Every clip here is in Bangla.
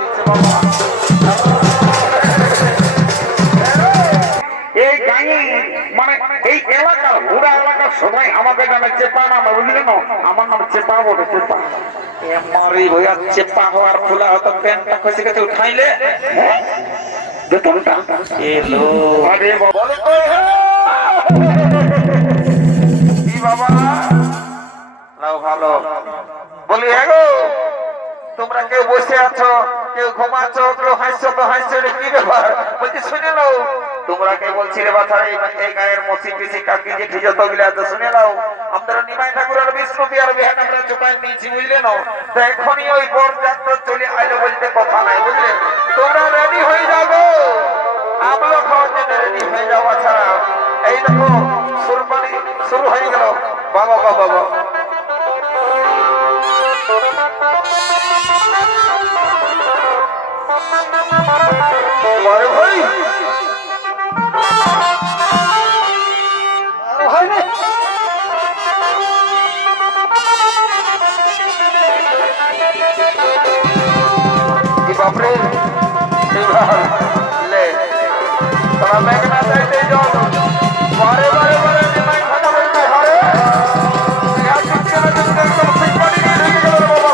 দিচ্ছে বাবা। এই গাঁয়ে মানে এই এলাকার পুরা এলাকার সবাই আমাকে জানে চেপা নাম, বুঝলি না? আমার নাম চেপা বটে, চেপা। এমারি ভইয়া চেপা হওয়ার খোলা হতো প্যান্টটা খসে গেছে উঠাইলে বেতনটা এলো। আরে বাবা কি বাবা নাও ভালো বলি, হ্যাঁ গো তোমরা কেউ বসে আছো, কেউ ঘুমাচ্ছ, কেউ হাসছো, তো হাসছো, কি ব্যাপার? বলছি শুনে নাও, তোমরা কে বলছি রে বাছা, এই গায়ের মসি পিসি কাকি জেঠি যতগুলো আছে শুনে নাও, আমরা নিমাই ঠাকুর আর বিষ্ণু বিহার বিহান আমরা চোপায় নিয়েছি, বুঝলে না? তো এখনই ওই বর যাত্রা চলে আইলো বলতে কথা নাই, বুঝলে? তোমরা রেডি হয়ে যাবো, আমলো খাওয়ার জন্য রেডি হয়ে যাও। আচ্ছা এই দেখো সুরবানি শুরু হয়ে গেল। বাবা বাবা বাবা ভাই বাপরে লে তোরা মেঘনা চাইতে যাও বারে বারে বারে নিমাই খানা বলতে হয় একদম ঠিক পানি নিয়ে ঢুকে গেল বাবা।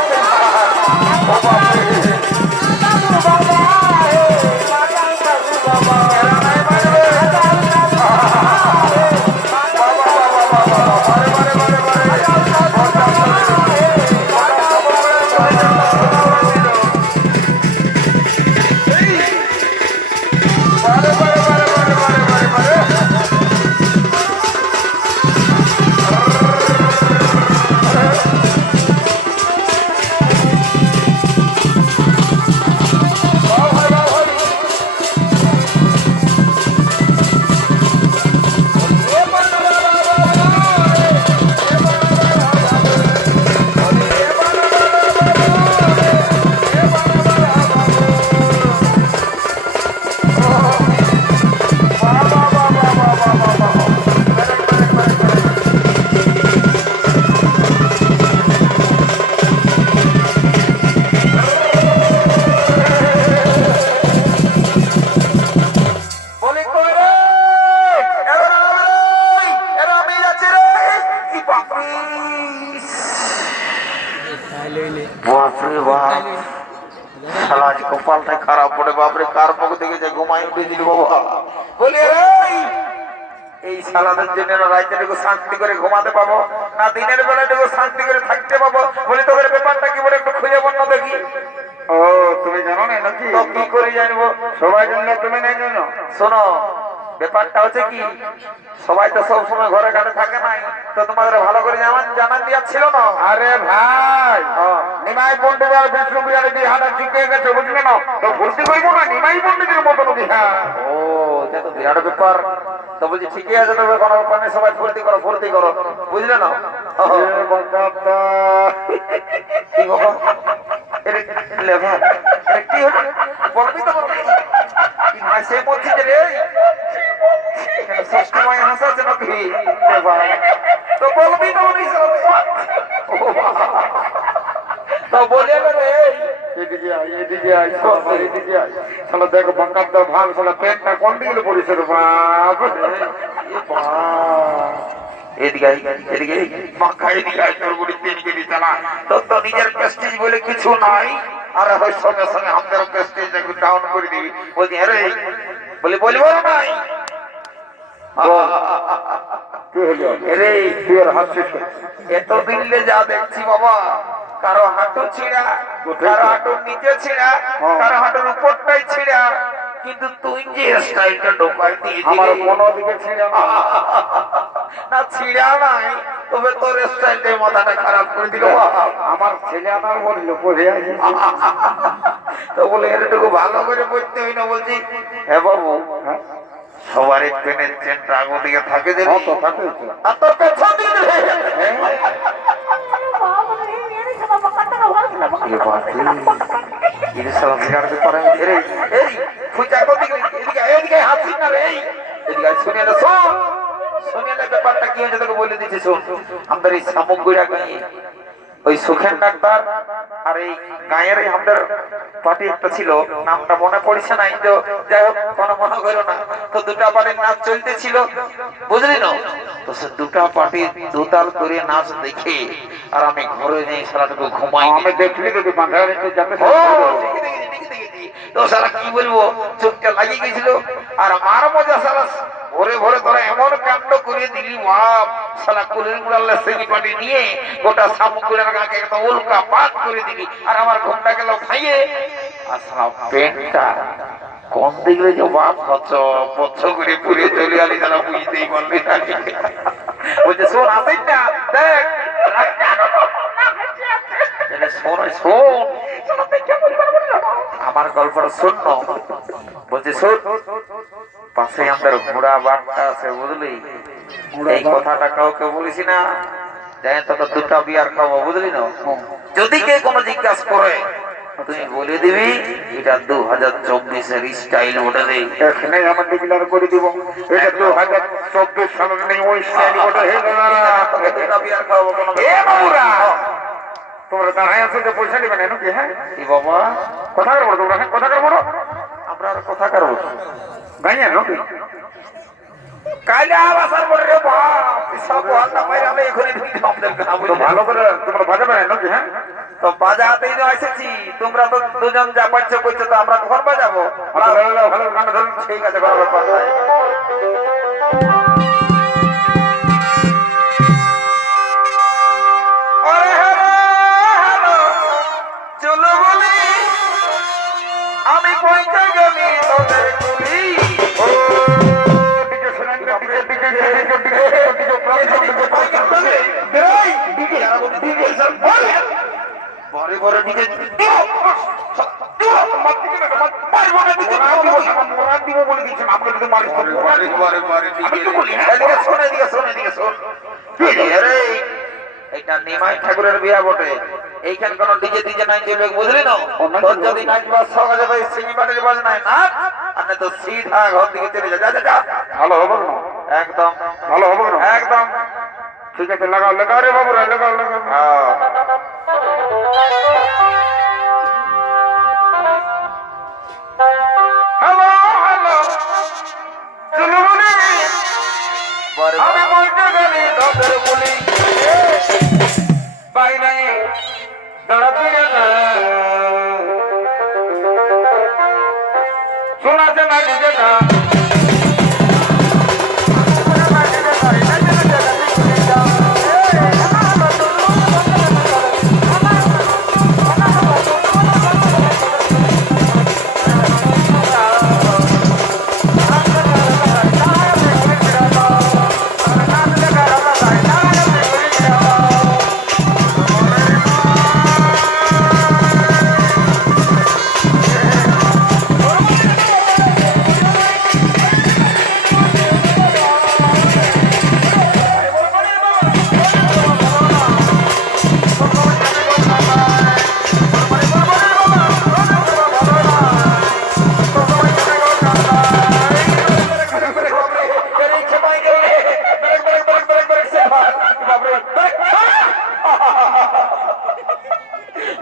কপালটা খারাপ পড়ে বাপরে, কার মুখ থেকে যে ঘুমাই উঠেছিল বাবা। বলি এই সালাদের জন্য রাইতেটুকু শান্তি করে ঘুমাতে পাবো না দিনের বেলাটুকু শান্তি করে থাকতে পাবো? বলি তোদের ব্যাপারটা কি বলে একটু খুঁজে বল না দেখি। ও তুমি জানো না নাকি? তো কি করে জানবো? সবাই জানলে তুমি নেই জানো? শোনো ব্যাপারটা হচ্ছে কি, সবাই তো সব সময় ঘরে ঘাটে থাকে নাই, তো তোমাদের ভালো করে জানান দিয়া ছিল না? আরে ভাই নিমাই পন্ডিত আর বিষ্ণু বিহারে বিহাটা চুকে গেছে, বুঝলে না? তো ভর্তি করবো না নিমাই পন্ডিতের মতন বিহার। ও এটা তো বিহার ব্যাপার। তো বলছি ঠিকই আছে, তবে কোনো ওখানে সবাই ফুর্তি করো, ফুর্তি করো, বুঝলে না? কি বাবা কি হলো বলবি তো সে বলছি যে রে সবসময় হাসাচ্ছে নাকি? তো বলবি তো বলে রে এদিকে আয়, এদিকে আয়, এদিকে আয়। শালা দেখো বাঁকার দাও ভাঙ, শালা পেটটা কোন দিকে পড়েছে রে বাপ। এদিকে এদিকে মাখা, এদিকে আয়, তোর বুড়ি তিন কেজি চালা। তোর তো নিজের প্রেস্টিজ বলে কিছু নাই, আর ওই সঙ্গে সঙ্গে আমাদের প্রেস্টিজ একটু ডাউন করে দিবি। বলছি আরে বলি বলবো নাই এতদিন যা দেখছি বাবা, কারো হাঁটু ছিঁড়া, কারো হাঁটুর নিচে ছিঁড়া, কারো হাঁটুর উপরটাই ছিঁড়া, কিন্তু তুই যে স্টাইলটা ঢোকাই দিয়েছিস কোনো দিকে ছিঁড়া না, ছিঁড়া নাই, তবে তোর স্টাইলটাই মাথাটা খারাপ করে দিল। আমার ছেলে আমার বলল পড়ে আছে, তো বলে এটুকু ভালো করে পড়তে হই না। বলছি হ্যাঁ বাবু, সবারই পেনের চেনটা আগুন দিকে থাকে যে থাকে, আর তোর পেছন দিকে ব্যাপারটা কি হয়েছে তোকে বলে দিচ্ছি। শোন, আমাদের এই সামগ্রীরা ওই সুখেন ডাক্তার আর এই গায়ের আমাদের পার্টি একটা ছিল, নামটা মনে পড়ছে না, তো যাই হোক কোনো মনে করো না। তো দুটা পার্টির নাচ চলতেছিল, বুঝলি না? তো সে দুটা পার্টি দুতাল করে নাচ দেখে আর আমি ঘরে নেই সারাটুকু ঘুমাই। আমি দেখলি তো তো সারা কি বলবো, চোখটা লাগিয়ে গেছিল। আর আমার মজা সারা ভোরে ভোরে তোরা এমন কাণ্ড করে দিলি বাপ, সারা কুলের মুড়াল্লা সেমি পাটি নিয়ে গোটা শামুকুলের গাকে একদম উল্কা পাত করে দিলি। আর আমার ঘুমটা গেল খাইয়ে, আর সারা পেটটা কোন দিকে যে বাপ পচ্ছ করে পুড়ে চলে আলি, তারা বুঝতেই পারলি না। বলছে শোন আসেন না, দেখ শোন শোন আমার গল্পটা শোন। বলছে শোন, পাশে আমাদের ঘোড়া বাঘটা আছে, বুঝলি? এই কথাটা কাউকে বলিস না, যাই তোকে দুটা বিয়ার খাবো, বুঝলি না? যদি কে কোনো জিজ্ঞাসা করে তুই বলে দিবি এটা 2024-এর স্টাইল ওটা দেই। এখানে আমার ডিক্লার করে দিব এটা 2024 সালের নেই, ওই স্টাইল ওটা হয়ে গেল না। দুটা বিয়ার খাবো কোনো এ বাবুরা, তোমরা দাঁড়ায় আছো যে পয়সা নেবে না নাকি? হ্যাঁ কি বাবা কথা করবো তোমরা? হ্যাঁ কথা করবো, আমরা আর কথা করবো গাইয়া নাকি? কাইলে আবার বলে রে বাপ, সব বলটা মাইরা আমি এখনই ঢুকি আমাদের গ্রাম। তো ভালো করে তোমরা বাজাবে না নাকি? হ্যাঁ তো বাজাতেই তো এসেছি, তোমরা তো দুজন যা পাচ্ছ করছো, তো আমরা ঘর বাজাবো। ভালো গান ধরুন। ঠিক আছে, ভালো ব্যাপার নাই। চলো বলি আমি পৌঁছে গেলি তোদের গুলি। বড় বড় দিকে এটা নিমাই ঠাকুরের বিয়া বটে, এইখান কোন ডিজে ডিজে নাই চলবে, বুঝলি না? তোর যদি নাচবার শখ আছে ভাই, সিঙ্গি পাটির বাজ নাই না, আর তো সিধা ঘর দিকে চলে যা। যা যা, ভালো হবে না? একদম ভালো হবে না? একদম ঠিক আছে, লাগাও লাগাও রে বাবুরা, লাগাও লাগাও। হ্যালো হ্যালো, চলো বলি আমি বলতে গেলি তোদের বলি বাইরে দাঁড়াতে না শোনা জানা দিতে না।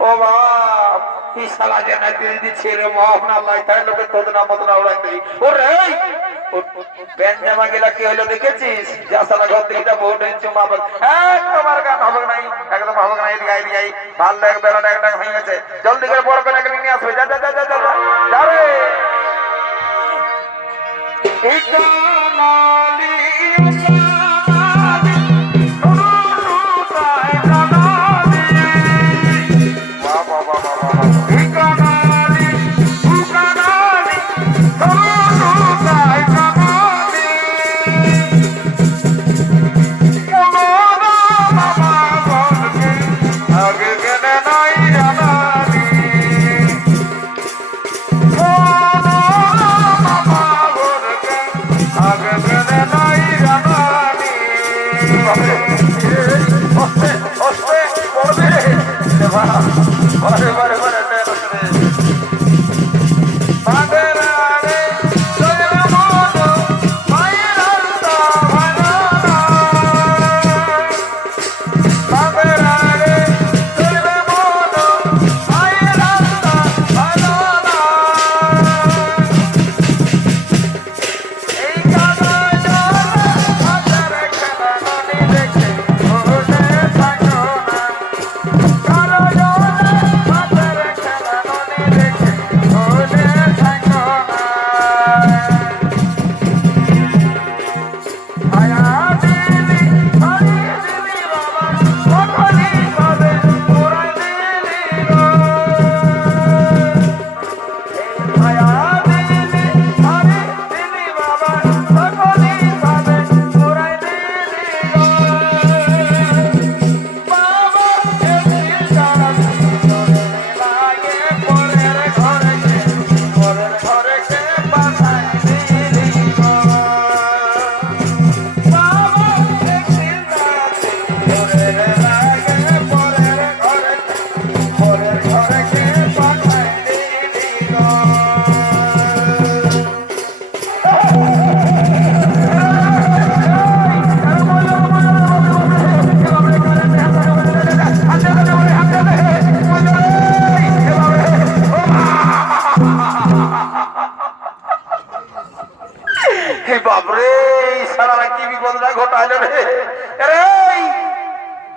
ও বাপ, কি শালা জানাতে দিচ্ছে রে মোহন, আল্লাহ তাই লোকে তোদনা মতনা উড়াইতে। ওরে প্যান জামা গেলা কি হলো দেখেছিস? যা শালা ঘর থেকে যা বউ টেন চুমা বল, একদম আর গান হবে নাই, একদম হবে না। এদিকে এদিকে ভাল লাগে, বেলাটা একটা হয়ে গেছে, জলদি করে বড় পেনাকে নিয়ে আসবে। যা যা যা যা যা যা রে। কোথায় রে? আরে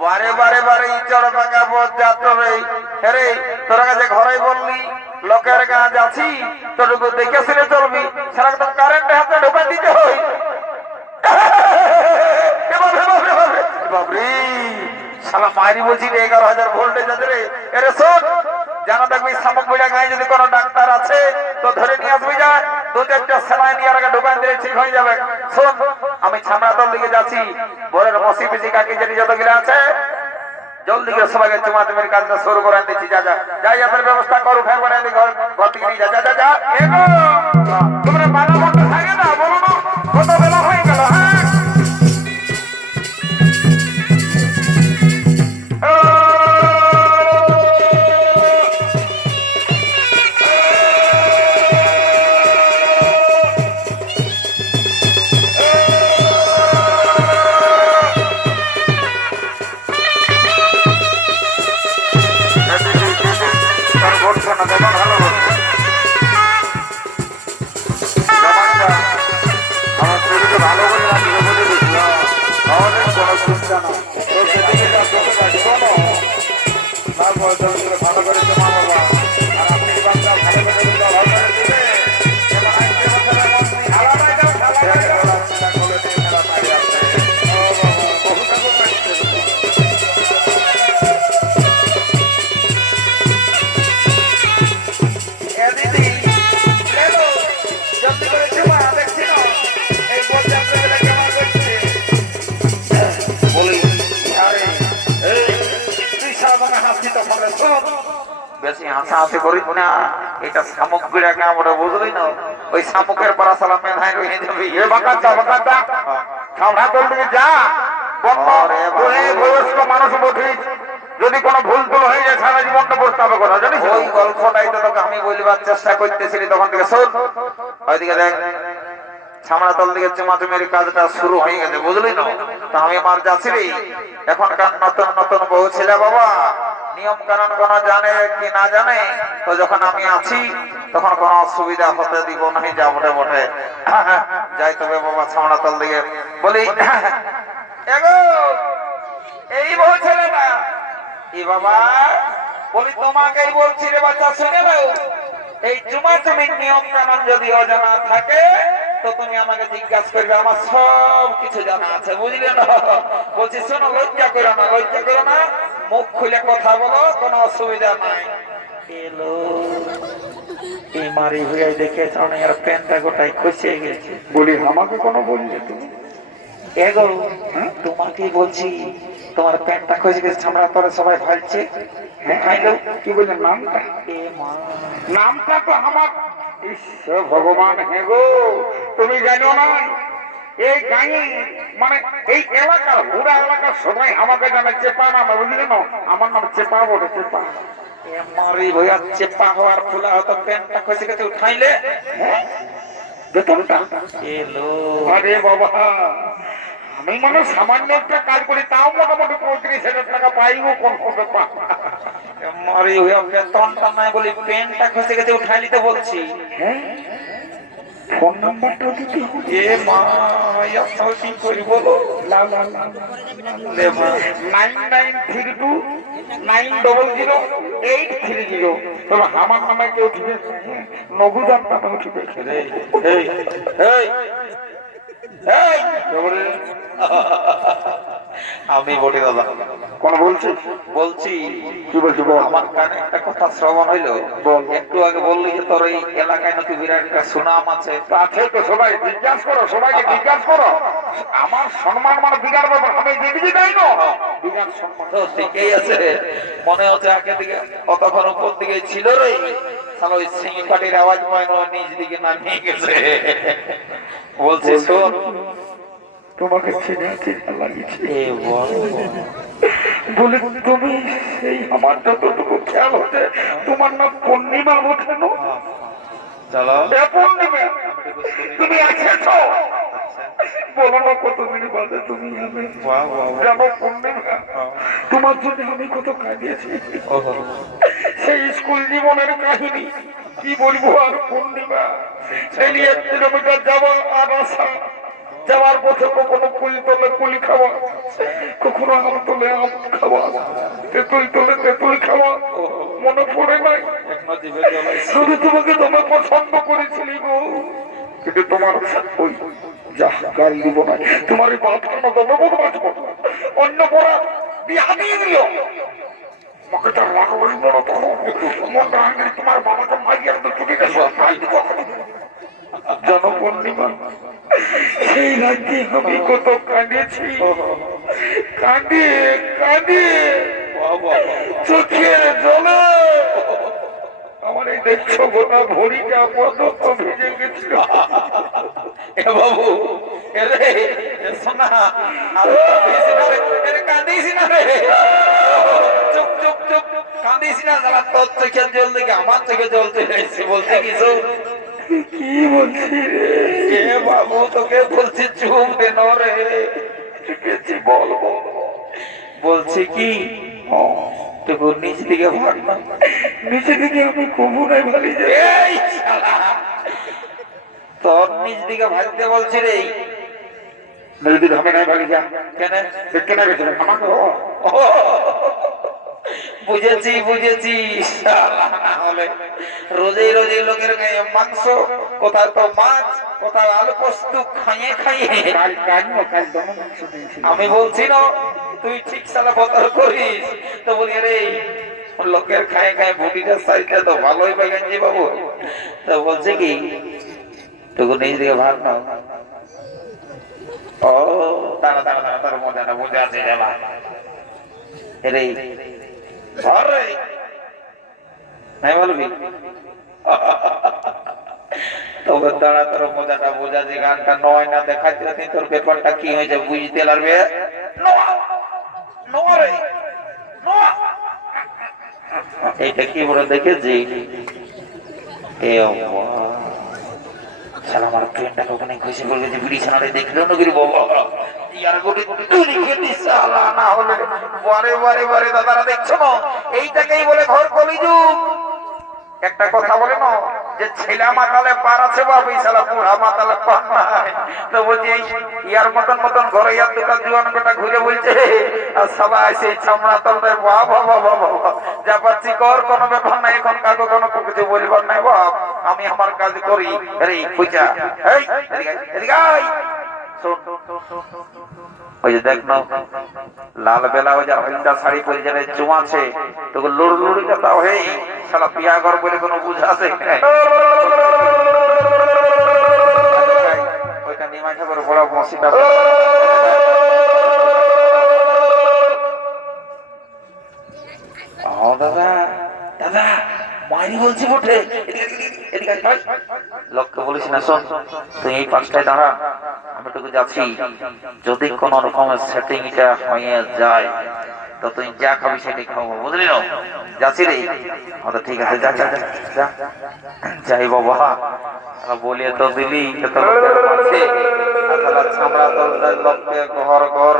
বারে বারে বারে ইচড় ভাঙা পথ যাত্রা রে। আরে তোরা কাছে ঘরে বললি লোকের গাঁ যাচ্ছি তোটুকু দেখে শুনে চলবি, সারাক্ষণ কারেন্ট হাতে ঢোকা দিতে হয়। বাবরে শালা মারি বলছি রে, 11,000 ভোল্টেজ আছে রে। আরে শোন, জানা দেখবি সামগ্রীটা গায়ে যদি কোনো ডাক্তার আছে তো ধরে নিয়ে আসবি, যা 2-4টা সেলাই নিয়ে আগে ঢোকান দিলে ঠিক হয়ে যাবে। শোন, আমি ছামড়াতল দিকে যাচ্ছি, বরের মসি পিসি কাকি জানি যতগুলো আছে জলদি করে সবাইকে চুমা চুমির কাজটা শুরু করে দিচ্ছি। যা যা যাই যাদের ব্যবস্থা করু, ফের করে ঘর থেকে নিয়ে যা যা যা। তোমরা বাধা মধ্যে থাকে না, বলো না কত বেলা হয়ে গেল। হ্যাঁ বেশি হাসাহাসি করিস না, এটা সামগ্রীরা আমরা বুঝলি না, ওই শামুকের পাড়া সালা মেধায় রয়ে যাবি। এ বাঁকাটা বাঁকাটা ছামড়াতল দিকে যা। বয়স্ক মানুষ বঠিস, যদি কোনো ভুল টুল হয়ে যায় সারা জীবনটা বসতে হবে কথা জানিস। ওই গল্পটাই তো তোকে আমি বলবার চেষ্টা করতেছিলি তখন থেকে। শোন, ওইদিকে দেখ, ছামড়াতল দিকে চুমাচুমির কাজটা শুরু হয়ে গেছে, বুঝলি না। তা আমি আমার যাচ্ছিলি, এখনকার নতুন নতুন বউ ছেলে বাবা নিয়ম কানুন কোন জানে কি না জানে, তো যখন আমি আছি তখন কোনো অসুবিধা হতে দিব নাই। যা বটে বটে যাই তবে বাবা ছামড়াতল দিকে বলি। এগো এই বউ ছেলে না এ বাবা, বলি তোমাকেই বলছি রে বাচ্চা, শুনে নাও, এই চুমাচুমির নিয়ম কানুন যদি অজানা থাকে তো তুমি আমাকে জিজ্ঞাসা করবে, আমার সব কিছু জানা আছে, বুঝলে না। বলছি শোনো, লজ্জা করো না, লজ্জা করো না, মুখ খুলে কথা বলো, কোনো অসুবিধা নাই। এলো এই মারি হয়ে দেখে আর প্যান্টটা গোটাই খসে গেছে। বলি আমাকে কোনো বললে তুমি? এগো তোমাকেই বলছি, তোমার প্যান্টটা খসে গেছে, ছামড়া তলে সবাই ভালছে। কি বললেন নামটা? নামটা তো আমার ঈশ্বর ভগবান। হ্যাঁ গো, তুমি জানো না এই গাঁয়ে মানে এই এলাকার হুড়া এলাকার সবাই আমাকে জানে চেপা নাম, বুঝলে না। আমার নাম চেপা বলে, চেপা। মারি ভয়া চেপা হওয়ার ফুলা হতো, প্যান্টটা খসে গেছে, উঠাইলে বেতনটা এলো। আরে বাবা, আমি মানে সামান্য একটা কাজ করি, তাও মোটামুটি 35,000 টাকা পাইব কোন ব্যাপার। মারি হইয়া বেতনটা নাই বলি প্যান্টটা খসে গেছে, উঠাইলি তো বলছি। ফোন নাম্বারটা দিতে হবে। এ মা কি করি বলো। 9932900830। তবে আমার নামে কেউ উঠবে, নবুজান নামে উঠবে। আমি বলি দাদা, কোন বলছিস? বলছি কি বলছি বল। আমার কানে একটা কথা শ্রবণ হইলো, একটু আগে বললি যে তোর এই এলাকায় নাকি বিরাট একটা সুনাম আছে। আছে তো, সবাই জিজ্ঞাসা করো, সবাইকে জিজ্ঞাসা করো। আমার সম্মান মানে বিরাট ব্যাপার, আমি যেদিকে যাই না বিরাট সম্মান। তো ঠিকই আছে, মনে হচ্ছে আগে দিকে কতক্ষণ উপর দিকে ছিল রে, তাহলে ওই সিং পাটির আওয়াজ পায় না, নিজ দিকে নামিয়ে গেছে। বলছে শোন, তোমাকে চিনে চিনে লাগিয়েছি। বলে তুমি সেই আমার যতটুকু খেয়াল হচ্ছে, তোমার নাম পূর্ণিমা ওঠে না? পূর্ণিমা তুমি আছেছ, বলো না কতদিন বাদে তুমি জানো পূর্ণিমা, তোমার জন্য আমি কত কাঁদিয়েছি। সেই স্কুল জীবনের কাহিনী কি বলবো আর পূর্ণিমা, 1 কিলোমিটার যাবো আর আসা, যাওয়ার পথে কখনো কুলি তলে কুলি খাওয়া, কখনো আম তলে আম খাওয়া, তেঁতুল তলে তেঁতুল খাওয়া, মনে পড়ে নাই? আমি তোমাকে তোমার পছন্দ করেছিলি গো, কিন্তু তোমার ওই যা গাল দিব না, তোমার এই বাপ কেন দেবো বাঁচবো, অন্য পড়া বিয়া দিয়ে দিল। আমাকে তার রাগ বসবো না, তখন মন রাঙে তোমার বাবাকে মাইয়ে একদম চুটি জনপূর্ণিমা সেই রাতে আমি কত কাঁদেছি, কাঁদে কাঁদে চোখের জলে আমার এই দেখছো গোটা ভরিটা পর্যন্ত ভিজে গেছিল। বাবু শোনা কাঁদিস না রে, চুপ চুপ চুপ, কাঁদিস না, তোর চোখের জল দেখে আমার চোখে জল চলে এসেছে। বলছে কি কি বলছি রে বাবু, তোকে বলছি চুপ দেন রে, বল বলছি কি তোকে নিচ দিকে ভাগ না, নিচে দিকে আমি কবু নাই ভালি যাই, তোর নিচ দিকে ভাগতে বলছি রে। নদী ধামে নাই ভালি যা, কেন কেন গেছিল আমাকে? বুঝেছি বুঝেছি, হলে রোজে রোজে লোকের গায়ে মাংস, কোথাও তো মাছ, কোথাও আলু পোস্ত খাইয়ে খাইয়ে আমি বলছি না তুই ঠিক সালা বতর করিস, তো বলি রে লোকের খায়ে খায়ে বডিটা সাইজটা তো ভালোই বাগানজি বাবু। তো বলছে কি তোকে নিজ দিকে ভাগ না। ও দাঁড়া দাঁড়া দাঁড়া, তোর মজাটা বুঝে আছে যাবা রে, নাই বলবি? তবে দাঁড়া, তোর মজাটা বোঝা যে গানটা নয় না দেখাচ্ছি, তোর ব্যাপারটা কি হয়েছে বুঝতে পারবে। এইটা কি বলে দেখেছি, আমার ট্রেনটাকে ওখানে ঘুষে পড়ে গেছে, বিড়ি ছাড়ে দেখলো না গিরি বাবা, দাদারা দেখছো না, এইটাকেই বলে ঘর কলিযুগ। একটা কথা বলে না যে ছেলে মাতালে পার আছে বাবু, শালা বুড়া মাতালে পার নাই। তো বলছি ইয়ার মতন মতন ঘরে ইয়ার দুটা জুয়ান বেটা ঘুরে বলছে, আর সবাই সেই চামড়া তলবে বাবা বাবা বাবা, যা পাচ্ছি কর, কোনো ব্যাপার নাই, এখন কাকু কোনো কিছু বলবার নাই বাপ, আমি আমার কাজ করি। আরে পূজা এই এদিকে আয়, শোন ওই যে দেখ না লাল বেলা ওই যে হলদা শাড়ি পরে যারা চুমাছে, তোকে লড়ু লড়ু কথা হয়ে শালা বিয়া ঘর বলে কোনো বুঝা আছে? ওইটা নিমাই ঠাকুর বড় বসিটা দাদা দাদা মাইরি বলছি বটে, লক্ষ্য বলিস না, শোন তুই এই পাঁচটায় দাঁড়া, আমি তোকে যাচ্ছি, যদি কোন রকমের সেটিংটা হয়ে যায় তো তুই যা খাবি সেটাই খাবো, বুঝলি না? যাচ্ছি রে, ঠিক আছে, যা যা যা যাই বাবা, বলিয়ে তো দিলি চামড়া লোককে ঘর ঘর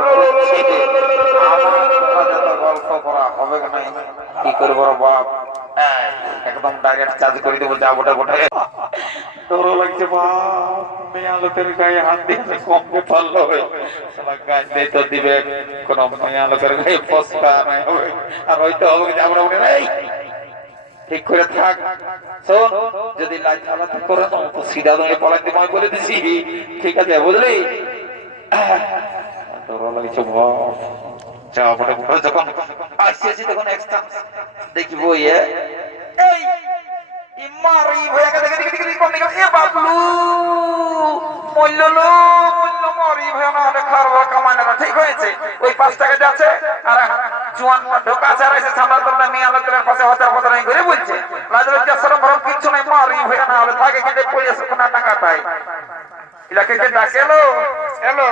গল্প করা হবে নাই, কি করবো বাপ, একদম ডাইরেক্ট চার্জ করে দেবো, যা গোটা গোটা ডর লাগছে বাপ, মেয়া লোকের গায়ে হাত দিয়ে কমতে পারলো, গায়ে তো দিবে কোন মেয়া লোকের গায়ে ফসকা নাই হবে, আর হয়তো হবে আমরা বলে নাই ঠিক করে থাক। শোন যদি লাইট আলাদা করে না তো সিধা ধরে পলাইতে আমি বলে দিছি, ঠিক আছে বুঝলি? ডর লাগছে বাপ, যা গোটা যখন আসছি তখন এক্সট্রা দেখিবো এই ইমারি ভয়াকে দেখে দেখে দেখে কোন দিকে এ বাবলু মল্ললো মল্ল মরি ভয় না হলে খারবা কামানেরা ঠিক হয়েছে, ওই 5 টাকা যাচ্ছে আর জোয়ান ঢোকা আছে, আর এসে সামনে তোমরা মিয়া লোকের পাশে হাজার হাজার ঘুরে বলছে লাজলজ্জা শরম ভরম কিছু নাই, মারি ভয় না হলে থাকে কিন্তু পয়সা কোন টাকা পাই ইলাকে কে ডাকেলো হ্যালো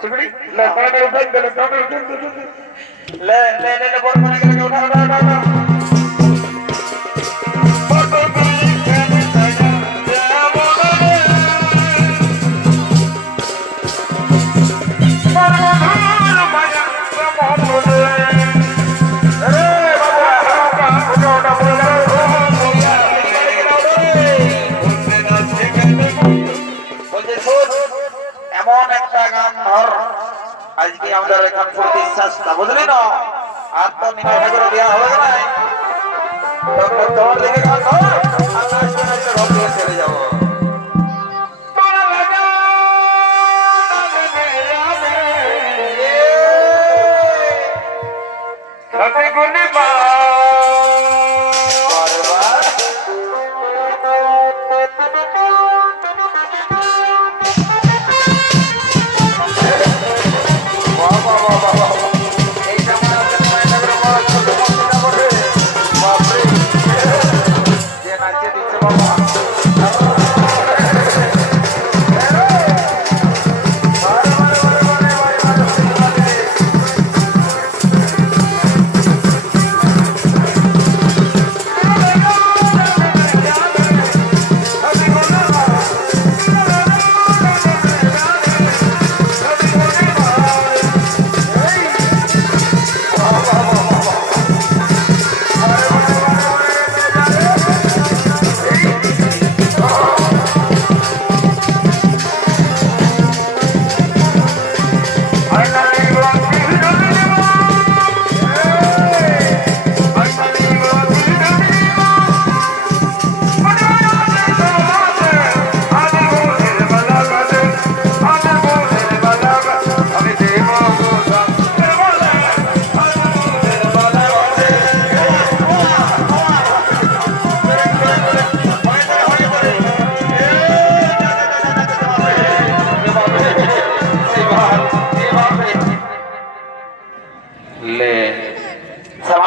চিবড়ি লে তাড়াতাড়ি উঠাই দে, লে লে লে লে বড় করে গেলে উঠা উঠা উঠা এমন আজকে আমাদের এখান ফুর্তি চেষ্টা বুঝলি না আর তো মিনাই ঠাকুর দেওয়া হবে না তোমার দিকে গান ধর আর নাচতে নাচতে ঘর থেকে চলে যাবো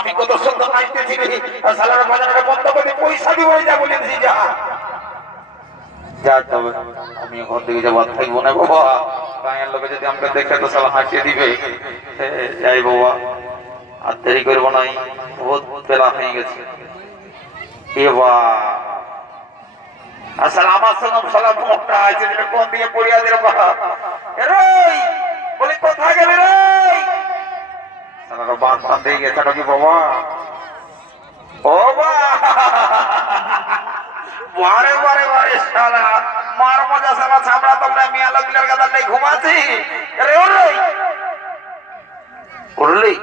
আমি কত সুন্দর নাচতেছি সালার বাজারে বন্ধ করে পয়সা দিব যা বলেছি যা যা তবে আমি ঘর থেকে যাবো থাকবো না বাবা গাঁয়ের লোকে যদি আমাকে দেখে তো সালা হাসিয়ে দিবে যাই বাবা আর দেরি করবো নাই বহুত বেলা হয়ে গেছে এবার আসলে আমার সঙ্গে সালা মুখটা আছে কোন দিকে পড়িয়া দিল বাবা বলি কোথায় গেলে রে বান বান দিয়ে গেছে নাকি বাবা ও বারে বারে বারে শালা মার মজা শালা ছামড়া তোমরা মিয়া লগিলার গাদা নেই ঘুমাছি আরে উড়লি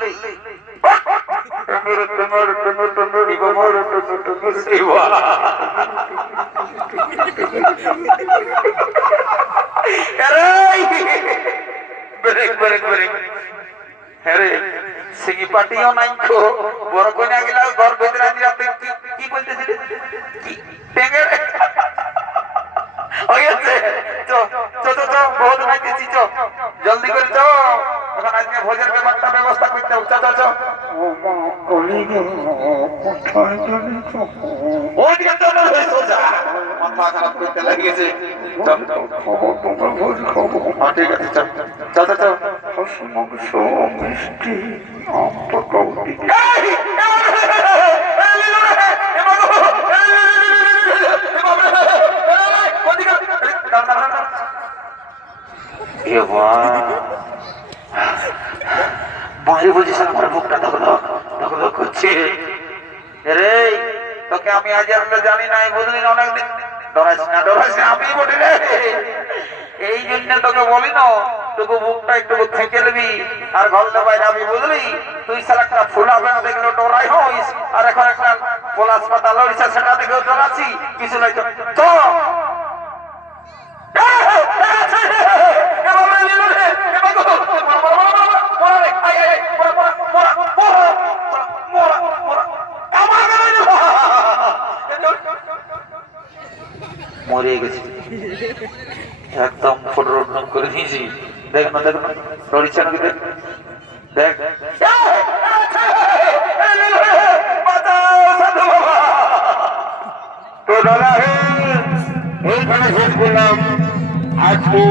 ব্রেক ব্রেক ব্রেক হ্যাঁ সিঙ্গি পাটিও নাই তো বড় কইনা গেলা ঘর ভিতরে আনিয়া কি বলতেছিস কি টেঙ্গে ওইছে চো চো চো চো বহুত নাইতেছি চো জলদি করে চো এখন আজকে ভোজের ব্যাপারটা ব্যবস্থা করতে হবে চো চো চো ও মা কলি গো কোথায় যাবি তো ওই দিকে চলো সোজা মাথা খারাপ করতে লাগিয়েছে চল খবর তোমার ভোজ খবর ঠিক আছে চল চল চল চল হাসি মাংস মিষ্টি আম পাকাউটি বাইরে বলছিস আমার বুকটা দখল করছে রে তোকে আমি আজ জানি না বুঝলি না অনেকদিন ডরাইস না আমি বলি রে এই জন্য তোকে বলি না তোকে বুকটা একটু থেকে নেবি আর ঘরলে বাইরে আমি বুঝলি তুই সারা একটা ফুল হবে না দেখলে ডরাই হইস আর এখন একটা পলাশ পাতা লড়িস সেটা দেখেও ডরাচ্ছি কিছু নাই তো মরে গেছি একদম ফটোরোড করে দিয়েছি দেখ না লড়িচ্ছে নাকি দেখ দেখ তো দাদা এইখানে শেষ করলাম আজকে